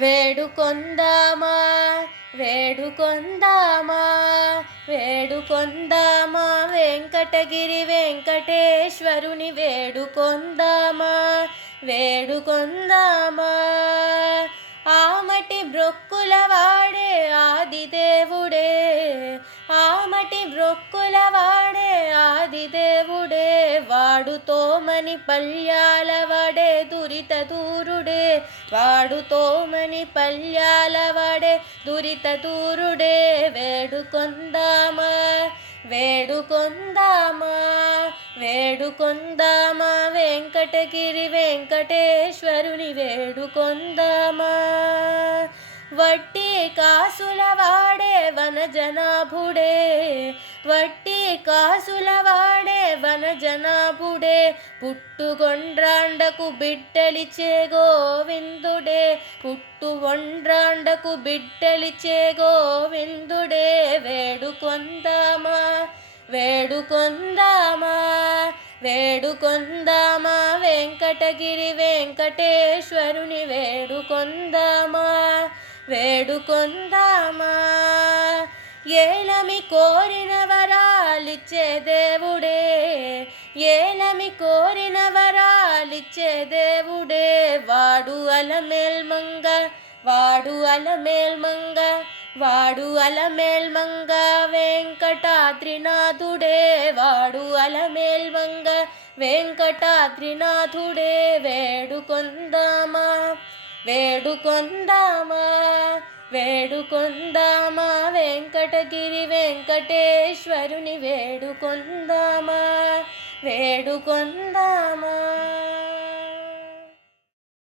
వేడుకొందామా వేడుకొందామా వేడుకొందామా వెంకటగిరి వెంకటేశ్వరుని వేడుకొందామా వేడుకొందామా ఆమటి బ్రొక్కుల వాడే ఆదిదేవుడే ఆమటి బ్రొక్కుల వాడే ఆదిదేవుడే వాడుతోమని పల్యాల వాడే దురిత దూరుడే వాడుతోమని పల్యాల వాడే దురిత దూరుడే వేడుకొందామా వేడుకొందామా వేడుకొందామా వెంకటగిరి వెంకటేశ్వరుని వేడుకొందామా వట్టి కాసుల వాడే వనజనాభుడే వట్టి కాసుల వాడే వనజనాభుడే పుట్టుగొండ్రాండకు బిడ్డలిచే గోవిందుడే పుట్టుగొండ్రాండకు బిడ్డలిచే గోవిందుడే వేడుకొందామా వేడుకొందామా వేడుకొందామా వెంకటగిరి వెంకటేశ్వరుని వేడుకొందామా వేడుకొందామా ఏలమి కోరిన వరాలిచ్చే దేవుడే ఏలమి కోరిన వరాలిచ్చే దేవుడే వాడు అలమేల్మంగ వాడు అలమేల్మంగ వాడు అలమేల్మంగ వెంకటాద్రినాథుడే వాడు అలమేల్మంగ వెంకటాద్రినాథుడే వేడుకొందామా వేడుకొందామా వేడుకొందామా వెంకటగిరి వెంకటేశ్వరుని వేడుకొందామా వేడుకొందామా.